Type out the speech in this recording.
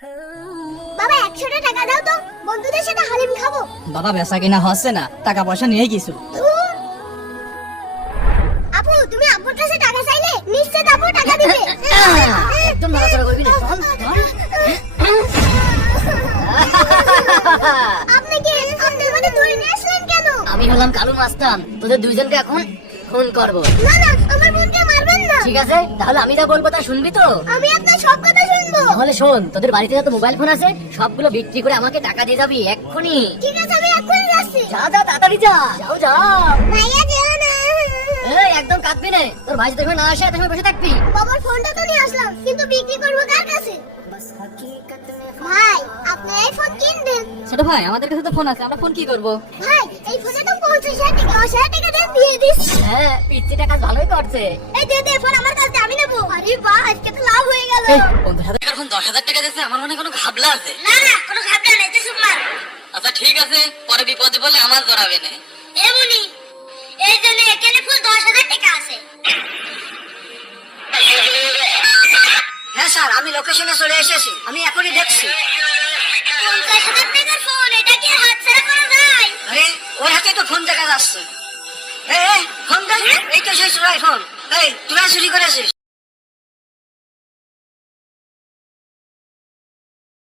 বাবা 100 টাকা দাও তো, বন্ধুদের সাথে হালিম খাবো। বাবা বেচা কিনা হচ্ছে না, টাকা পয়সা নিয়ে কিছু। আপু তুমি আব্বুর কাছে টাকা চাইলে নিশ্চয় আব্বু টাকা দিবে। একদম নড়াচড়া করবি না। আপনি কি আপনার মধ্যে ধরে নিয়ে আসলেন কেন? আমি হলাম কালু মাস্তান, তোদের দুইজনকে এখন ফোন করব। না না, আমার বোনকে মারবেন না। ঠিক আছে, তাহলে আমি যা বলবো তা শুনবি তো? আমি আপনার সব কথা শুনবো। তাহলে শোন, তোদের বাড়িতে যত মোবাইল ফোন আছে সবগুলো বিক্রি করে আমাকে টাকা দিয়ে যাবি এক্ষুনি। ঠিক আছে, আমি এক্ষুনি যাচ্ছি। যা যা, তাড়াতাড়ি যা। যাও যাও। ভাইয়া যেও না। এই একদম কাঁদবি না, তোর ভাই যদি না আসে তুমি বসে থাকবি। বাবার ফোনটা তো নিয়ে আসলাম, কিন্তু বিক্রি করবো কার কাছে? ভাই আপনি এই ফোন কিনবেন? ছোট ভাই, আমাদের কাছে তো ফোন আছে, আমরা ফোন কি করব? ভাই এই ফোনে তো 50,000 টাকা, 10,000 টাকা দিয়ে দিচ্ছি। হ্যাঁ, পিচ্চিটা কাজ ভালোই করছে। এই দে ফোন আমার কাছে, আমি নেবো। আরে বাহ, আজকে তো লাভ হয়ে গেল। বন্ধু সাথে এখন 10,000 টাকা দিয়েছে, আমার মনে কোনো ঘাবলা আছে। না না, কোনো ঘাবলা নাই, তুই চুপ মার। আচ্ছা ঠিক আছে, পরে বিপদে বলে আমার জড়াবে না। এমনি এই জন্য এখানে ফুল 10,000 টাকা আছে। হ্যাঁ স্যার, আমি লোকেশনে চলে এসেছি, আমি এখনই দেখছি। 50,000 টাকার ফোন, এটা কি হাতছাড়া করা যায়? আরে ওর হাতে তো ফোন দেখা যাচ্ছে। এই ফোন দেখ, এই তো সেই চোরাই ফোন। এই তোরা চুরি করেছিস?